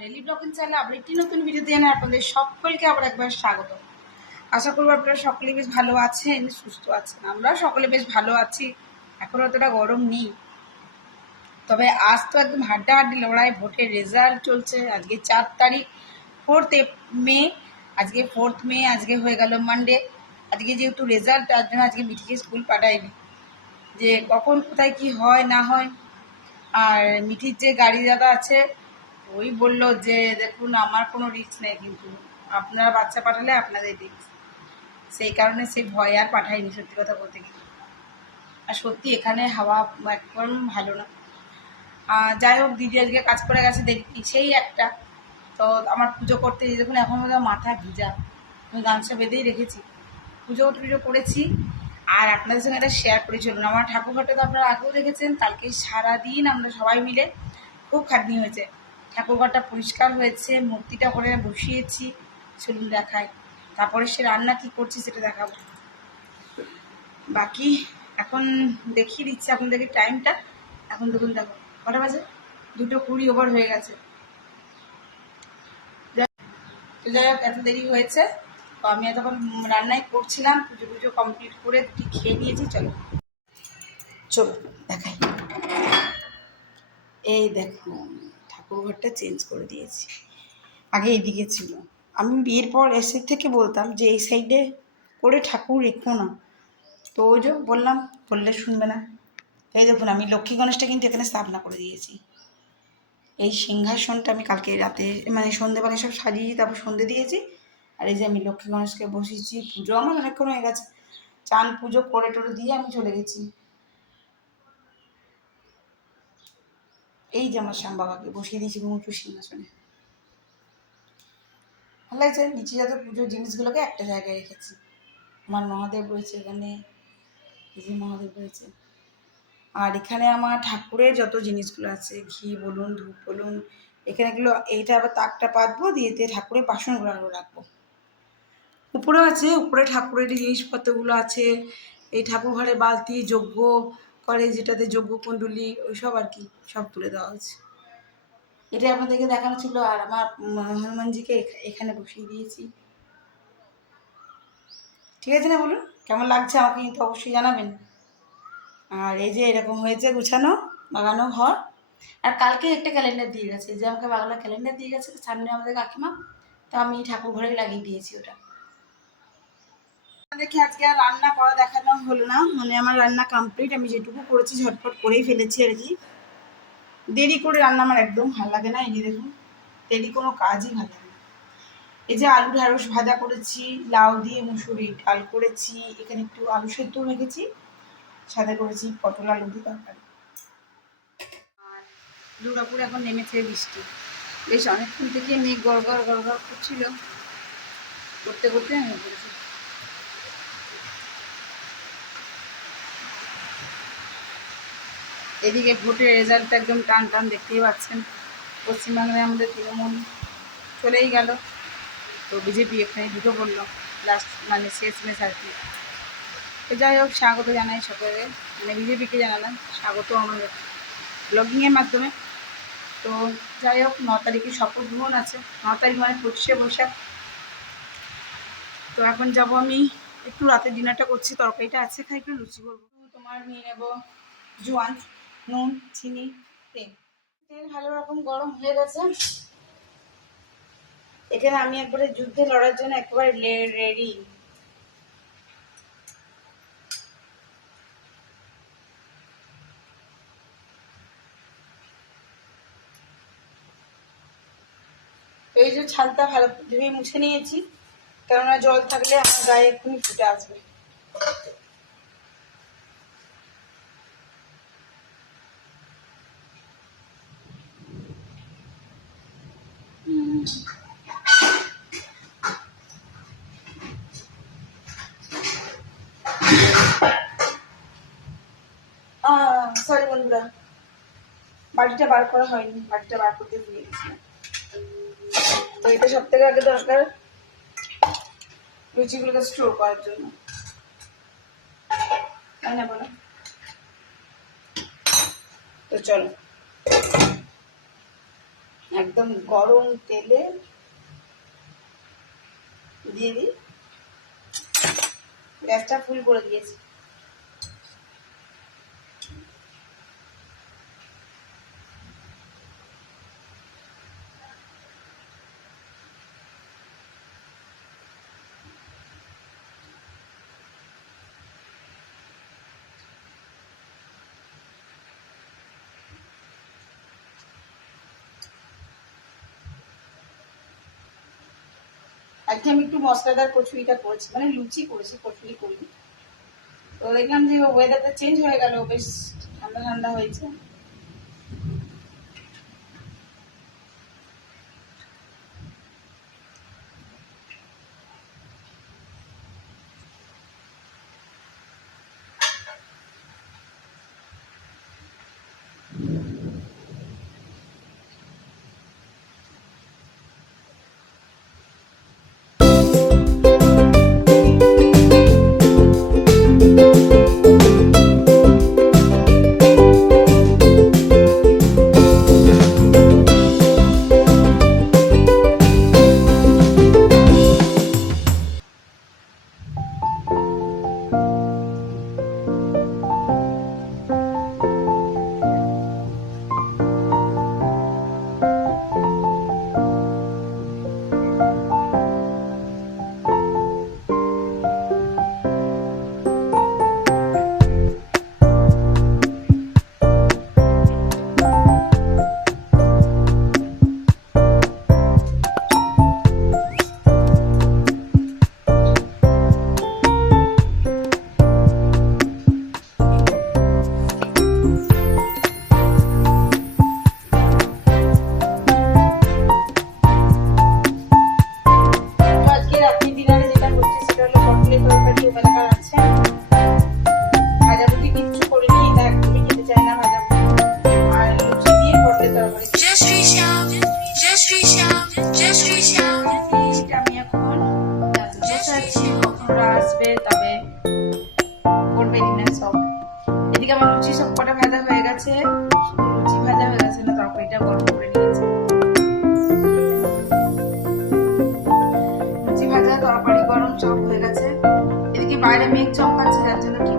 Daily blogging চ্যানেলে আবার একটি নতুন ভিডিওতে জানাই আপনাদের সকলকে আবার একবার স্বাগত। আশা করব আপনারা সকলে বেশ ভালো আছেন, সুস্থ আছেন। আমরা সকলে বেশ ভালো আছি। এখন অতটা গরম নেই, তবে আজ তো একদম হাড্ডাহাড্ডি লড়াই। ভোটের রেজাল্ট চলছে। আজকে 4 তারিখ, 4th মে। আজকে 4th মে, আজকে হয়ে গেল মানডে। আজকে যেহেতু রেজাল্ট, তার জন্য আজকে মিঠিকে স্কুল পাঠায়নি, যে কখন কোথায় কি হয় না হয়। আর মিঠির যে গাড়ি দাদা আছে, ওই বলল যে দেখুন আমার কোনো রিস্ক নেই, কিন্তু আপনারা বাচ্চা পাঠালে আপনাদের রিস্ক। সেই কারণে সেই ভয় আর পাঠায়নি, সত্যি কথা বলতে গেলে। আর সত্যি এখানে হাওয়া একদম ভালো না। যাই হোক, দিদি আজকে কাজ করে গেছে দেখি, সেই একটা। তো আমার পুজো করতে দেখুন এখন মাথা ভিজা, আমি গামছা বেঁধেই রেখেছি। পুজো টুজো করেছি, আর আপনাদের সঙ্গে এটা শেয়ার করে চলুন। আমার ঠাকুরঘরটা তো আপনারা আগেও দেখেছেন। কালকে সারাদিন আমরা সবাই মিলে খুব খাটনি হয়েছে। ঠাকুরঘরটা পরিষ্কার হয়েছে, মূর্তিটা করে বসিয়েছি। চলুন দেখাই, তারপরে সে রান্না কি করছি সেটা দেখাবো। বাকি এখন দেখিয়ে দিচ্ছি আপনাদেরকে টাইমটা। এখন দেখুন, দেখো কটা বাজে, 2:20 ওভার হয়ে গেছে। যাই হোক, এত দেরি হয়েছে। তো আমি তখন রান্নাই করছিলাম, পুজো পুজো কমপ্লিট করে দুটি খেয়ে নিয়েছি। চলো চলো দেখাই। এই দেখুন, ঠাকুরঘরটা চেঞ্জ করে দিয়েছি। আগে এইদিকে ছিল। আমি বিয়ের পর এসে থেকে বলতাম যে এই সাইডে করে ঠাকুর রেখো না, তো ওই যে বললাম, বললে শুনবে না। এই দেখুন, আমি লক্ষ্মী গণেশটা কিন্তু এখানে স্থাপনা করে দিয়েছি। এই সিংহাসনটা আমি কালকে রাতে মানে সন্ধেবেলায় সব সাজিয়েছি, তারপর সন্ধে দিয়েছি। আর এই যে আমি লক্ষ্মী গণেশকে বসিয়েছি। পুজো আমার অনেকক্ষণ হয়ে গেছে, চান পুজো করে টোরে দিয়ে আমি চলে গেছি। এই যে আমার শ্যাম বাবাকে বসিয়ে দিয়েছি উঁচু সিংহাসনে। ভালো লাগছে। নিচে যাতে পুজোর জিনিসগুলোকে একটা জায়গায় রেখেছি। আমার মহাদেব রয়েছে এখানে, এই যে মহাদেব রয়েছে। আর এখানে আমার ঠাকুরের যত জিনিসগুলো আছে, ঘি বলুন, ধূপ বলুন, এখানে এগুলো, এইটা আবার তাকটা পাতবো, দিয়ে ঠাকুরের বাসনগুলো আরও রাখবো। উপরে আছে, উপরে ঠাকুরের জিনিসপত্রগুলো আছে। এই ঠাকুর ঘরে বালতি, যজ্ঞ করে যেটাতে যজ্ঞ কুণ্ডলী, ওইসব আর কি, সব তুলে দেওয়া হয়েছে। এটাই আপনাদেরকে দেখানো ছিল। আর আমার হনুমানজিকে এখানে বসিয়ে দিয়েছি। ঠিক আছে না, বলুন কেমন লাগছে, আমাকে কিন্তু অবশ্যই জানাবেন। আর এই যে এরকম হয়েছে গুছানো বাগানো ঘর। আর কালকে একটা ক্যালেন্ডার দিয়ে গেছে, যে আমাকে বাংলা ক্যালেন্ডার দিয়ে গেছে সামনে আমাদের কাকিমা, তো আমি ঠাকুর ঘরে লাগিয়ে দিয়েছি ওটা। দেখি আজকে আর রান্না করা দেখানো হলো না, মানে আমার রান্না কমপ্লিট। আমি যেটুকু করেছি ঝটপট করেই ফেলেছি আর কি। দেরি করে রান্না আমার একদম ভালো লাগে না। এই যে দেখুন, দেরি কোনো কাজই ভালো লাগে না। এই যে আলু ঢ্যাঁড়স ভাজা করেছি, লাউ দিয়ে মুসুরি ডাল করেছি, এখানে একটু আলু সেদ্ধ রেখেছি, সাথে করেছি পটল আলু দিয়ে তরকারি। আর দুর্গাপুরে এখন নেমেছে বৃষ্টি। বেশ অনেকক্ষণ থেকে মেঘ গড়গড় গড়গড় করছিল, করতে করতে আমি পড়েছি। এদিকে ভোটের রেজাল্ট একদম টান টান, দেখতেই পাচ্ছেন। পশ্চিমবাংলায় আমাদের তৃণমূল চলেই গেল, তো বিজেপি এখানে ঢুকে পড়লো লাস্ট, মানে শেষমেশ আর কি। তো যাই হোক, স্বাগত জানাই সকলে, মানে বিজেপিকে জানালাম স্বাগত আমার ব্লগিংয়ের মাধ্যমে। তো যাই হোক, 9 তারিখে শপথ গ্রহণ আছে। 9 তারিখ মানে 25শে বৈশাখ। তো এখন যাব আমি একটু, রাতে ডিনারটা করছি, তরকারিটা আছে, খাই একটু লুচি করবো। তোমার নিয়ে নেবো জোয়ান, নুন, চিনি, তেল। তেল ভালো রকম গরম হয়ে গেছে। এখানে আমি একবারে যুদ্ধে লড়ার জন্য একেবারে রেডি। এই যে ছালটা ভালো ধুয়ে মুছে নিয়েছি, কেননা জল থাকলে আমার গায়ে এক্ষুনি ফুটে আসবে। সরি বন্ধুরা, বাটিটা বার করা হয়নি, বাটিটা বার করতে ভুলে গেছি। তো এটা সব থেকে আগে দরকার লুচিগুলোকে স্টোর করার জন্য, তাই না বলো? তো চলো একদম গরম তেলে দিয়ে দিই, গ্যাসটা ফুল করে দিয়েছি। আজকে আমি একটু মশলাদার কচুরিটা করেছি, মানে লুচি করেছি, কচুরি করিনি। তো দেখলাম যে ওয়েদারটা চেঞ্জ হয়ে গেল, বেশ ঠান্ডা ঠান্ডা হয়েছে। এদিকে আমার লুচি সব কটা ভাজা হয়ে গেছে, লুচি ভাজা হয়ে গেছে না, তরকারিটা গরম করে নিয়েছি। লুচি ভাজা, তরকারি গরম, চপ হয়ে গেছে। এদিকে বাইরে মেঘ চমকাচ্ছে, যার জন্য কি